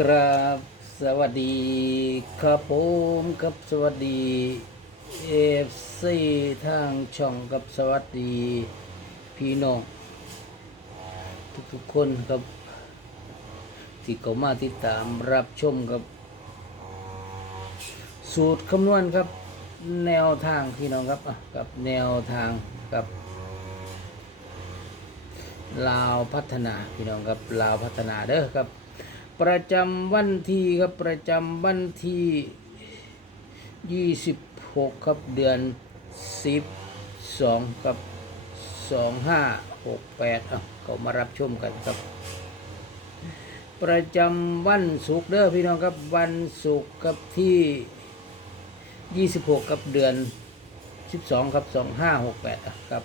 กราบสวัสดีครับผมครับสวัสดีเอฟซีทางช่องกับสวัสดีพี่น้อง ทุกๆคนครับ ที่เข้ามาติดตามรับชมครับ สูตรคำนวณครับ แนวทางพี่น้องครับกับแนวทางกับ ลาวพัฒนาพี่น้องครับลาวพัฒนาเด้อครับ ประจำวันที่ครับประจำวันที่ 26 ครับเดือน 12 ครับ 2568อะก็มารับชมกันครับ ประจำวันศุกร์เด้อพี่น้องครับวันศุกร์ครับที่ 26 ครับเดือน 12 ครับ 2568อะครับ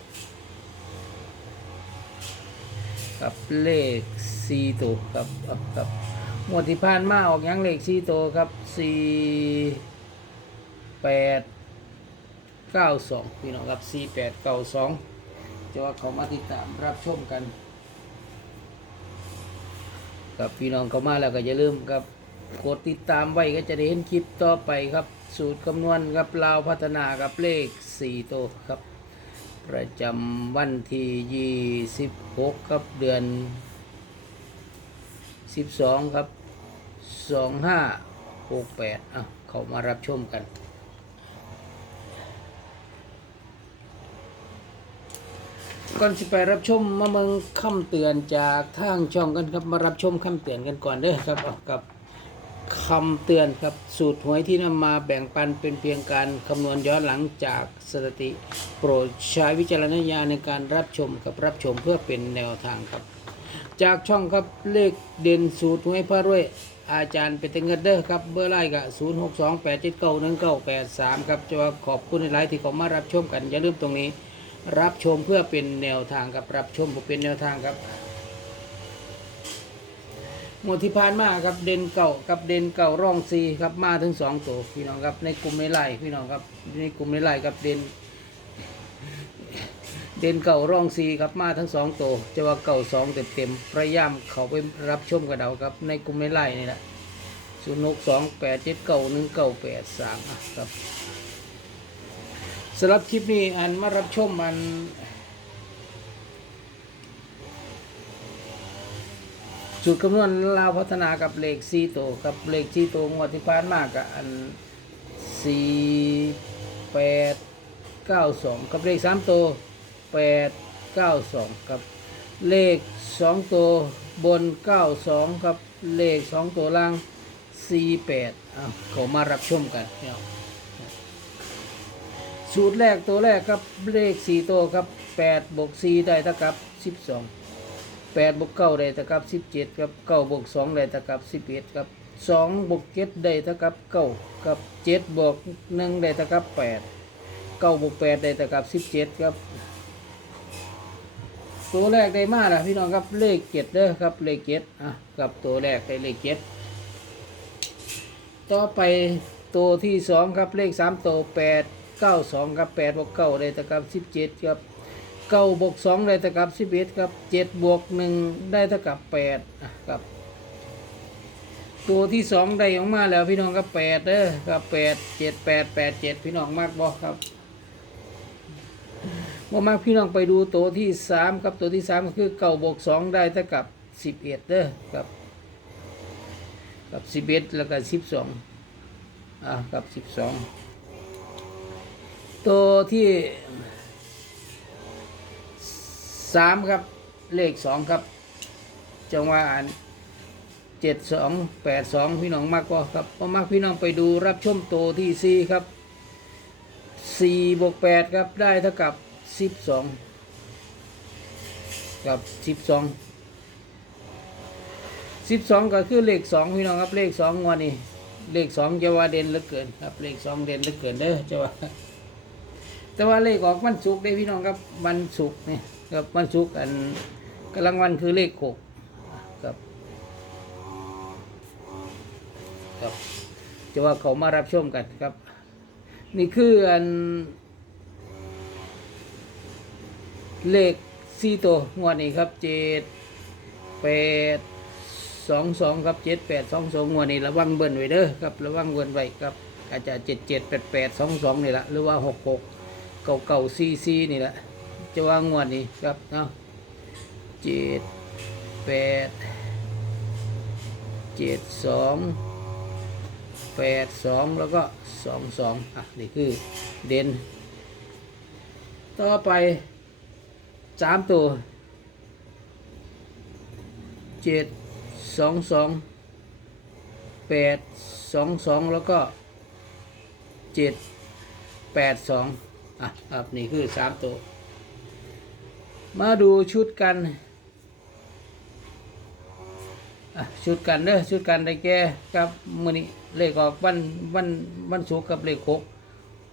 กับเลขสี่ตัวครับครับ ครับหมวดที่ผ่านมาออกยังเลขสี่ตัวครับสี่แปดเก้าสองพี่น้องครับสี่แปดเก้าสองจะว่าเขามาติดตามรับชมกันกับพี่น้องเขามาแล้วก็อย่าลืมครับกดติดตามไว้ก็จะได้เห็นคลิปต่อไปครับ สูตรคำนวณครับลาวพัฒนากับเลขสี่ตัวครับ ประจำวันที่ 26 ครับเดือน 12ครับ2568อะเขามารับชมกันก่อนสิไปรับชมมาเมืองคำเตือนจากทางช่องกันครับมารับชมคำเตือนกันก่อนเด้อครับกับคำเตือนครับสูตรหวยที่นำมาแบ่งปันเป็นเพียงการคำนวณย้อนหลังจากสถิติ โปรดใช้วิจารณญาณในการรับชมกับรับชมเพื่อเป็นแนวทางครับ จากช่องครับเลขเด่นสูตรหวยพระรวย อาจารย์เป็นเงินเด้อครับเบอร์ไล่กับ0 6 2 8 7 9 1 9 8 3ครับจะขอบคุณในไลน์ที่เขามารับชมกัน อย่าลืมตรงนี้ รับชมเพื่อเป็นแนวทางครับรับชมเพื่อเป็นแนวทางครับหมดที่ผ่านมาครับเด่นเก่ากับเด่นเก่าร่องซีครับมาถึงสองตัวพี่น้องครับในกลุ่มในไล่พี่น้องครับในกลุ่มในไล่ครับเด่น เด่นเก่าร่องซีครับมาทั้งสองตัวจะว่าเก่าสองเต็มเต็มพยายามเขาไปรับชมกับเราครับในกลุ่มในไล่นี่แหละศูนย์หกสองแปดเจ็ดเก้าหนึ่งเก้าแปดสามครับสำหรับคลิปนี้อันมารับชมอันสูตรคำนวณลาวพัฒนากับเลขซีโตวกับเลขซีโตวงวดที่ผ่านมากกับอันสี่แปดเก้าสองกับเลขสามตัว แปดเก้าสองกับ เลขสองตัวบนเก้าสองกับ เลขสองตัวล่างสี่แปดอะเขามารับชมกันเนี่ยสูตรแรกตัวแรกครับ เลขสี่ตัวครับแปดบวกสี่ได้เท่ากับสิบสองแปดบวกเก้าได้เท่ากับสิบเจ็ดครับเก้าบวกสองได้เท่ากับสิบเอ็ดครับสองบวกเจ็ดได้เท่ากับเก้ากับเจ็ดบวกหนึ่งได้เท่ากับแปดเก้าบวกแปดได้เท่ากับสิบเจ็ดครับ ตัวแรกได้มาแล้วพี่น้องครับเลขเจ็ดเด้อครับเลขเจ็ดอะกับตัวแรกได้เลขเจ็ดต่อไปตัวที่สองครับเลขสามตัวแปดเก้าสองครับแปดบวกเก้าได้เท่ากับสิบเจ็ดครับเก้าบวกสองได้เท่ากับสิบเอ็ดครับเจ็ดบวกหนึ่งได้เท่ากับแปดอะครับตัวที่สองได้ออกมาแล้วพี่น้องครับแปดเด้อครับแปดเจ็ดแปดแปดเจ็ดพี่น้องมากบอกครับ ว่ามากพี่น้องไปดูตัวที่สามครับตัวที่สามก็คือเก้าบวกสองได้เท่ากับสิบเอ็ดเด้อครับกับสิบเอ็ดแล้วก็สิบสองอะกับสิบสองตัวที่สามครับเลขสองครับจังหวะอันเจ็ดสองแปดสองพี่น้องมากกว่าครับพอมากพี่น้องไปดูรับชมโตวที่สี่ครับสี่บวกแปดครับได้เท่ากับ สิบสองกับสิบสองสิบสองก็คือเลขสองพี่น้องครับเลขสองวันนี้เลขสองจะว่าเด่นเหลือเกินครับเลขสองเด่นเหลือเกินเด้อจะว่า แต่ว่าเลขออกวันศุกได้พี่น้องครับวันศุกร์นี่ครับวันศุกอันกำลังวันคือเลขหกครับครับจะว่าเขามารับชมกันครับ นี่คืออัน เลขสี่ตัวงวดนี้ครับเจ็ดแปดสองสองครับเจ็ดแปดสองสองงวดนี้ระวังเบิ้ลไว้เด้อครับระวังเบิ้ลไว้ครับ อาจจะเจ็ดเจ็ดแปดแปดสองสองนี่แหละหรือว่าหกหกเก่าเก่าซีซีนี่แหละจะว่างวดนี้ครับเนาะเจ็ดแปดเจ็ดสองแปดสองแล้วก็สองสองอะนี่คือเด่นต่อไป สามตัวเจ็ดสองสองแปดสองสองแล้วก็เจ็ดแปดสองอะครับนี่คือสามตัว มาดูชุดกันชุดกันเด้อชุดกันได้แก่กับมือนี้เลขออกวันวันวันศุกร์กับเลขหก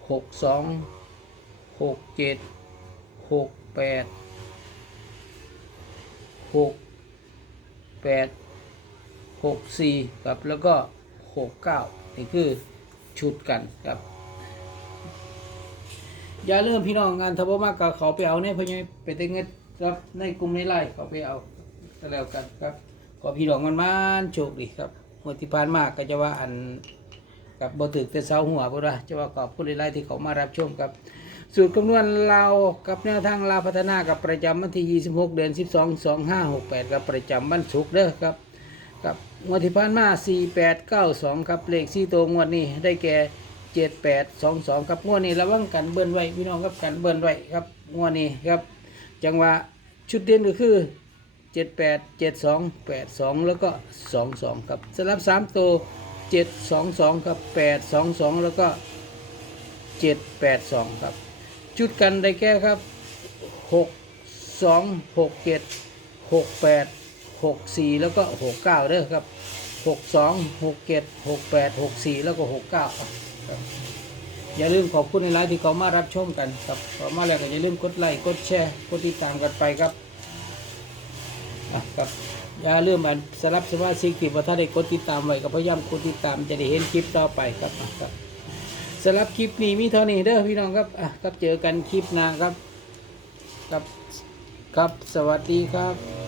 หกสองหกเจ็ดหกแปด หกแปดหกสี่ครับแล้วก็หกเก้านี่คือชุดกันครับ อย่าลืมพี่น้องงานทบมากกับเขาไปเอาเนี่ยเพราะยังไปเต็งเงินครับในกลุ่มในไลน์เขาไปเอาก็แล้วกันครับขอพี่น้องมันมันโชคดีครับหมดที่ผ่านมากก็จะว่าอันกับบ่ถึกแต่เสาหัวบ่ละจะว่าขอบผู้ไลน์ที่เขามารับชมครับ สูตรคำนวณลากับแนวทางลาพัฒนากับประจำวันที่ 26 เดือน 12 2568 กับประจำวันศุกร์เด้อครับกับงวดที่ผ่านมา 4892 ครับเลข4ตัวงวดนี้ได้แก่ 7822 ครับงวดนี้ระวังกันเบิ้นไว้พี่น้องครับกันเบิ้นไว้ครับงวดนี้ครับจังหวะชุดเด่นก็คือ 78 72 82 แล้วก็ 22 ครับสำหรับ 3 ตัว 722 ครับ 822 แล้วก็ 782 ครับ ชุดกันได้แก่ครับ 6 2 6 7 6 8 6 4 แล้วก็ 6 9เด้อครับ 6 2 6 7 6 8 6 4 แล้วก็ 6 9ครับครับอย่าลืมขอบคุณในไลน์ที่เขามารับชมกันครับขอมาแล้วก็อย่าลืมกดไลค์กดแชร์กดติดตามกันไปครับครับอย่าลืมอันสลับสมาชิกที่ว่าถ้าได้กดติดตามไว้ก็พยายามกดติดตามจะได้เห็นคลิปต่อไปครับครับ สำหรับคลิปนี้มีเท่านี้เด้อพี่น้องครับอะครับเจอกันคลิปหน้าครับครับ ครับสวัสดีครับ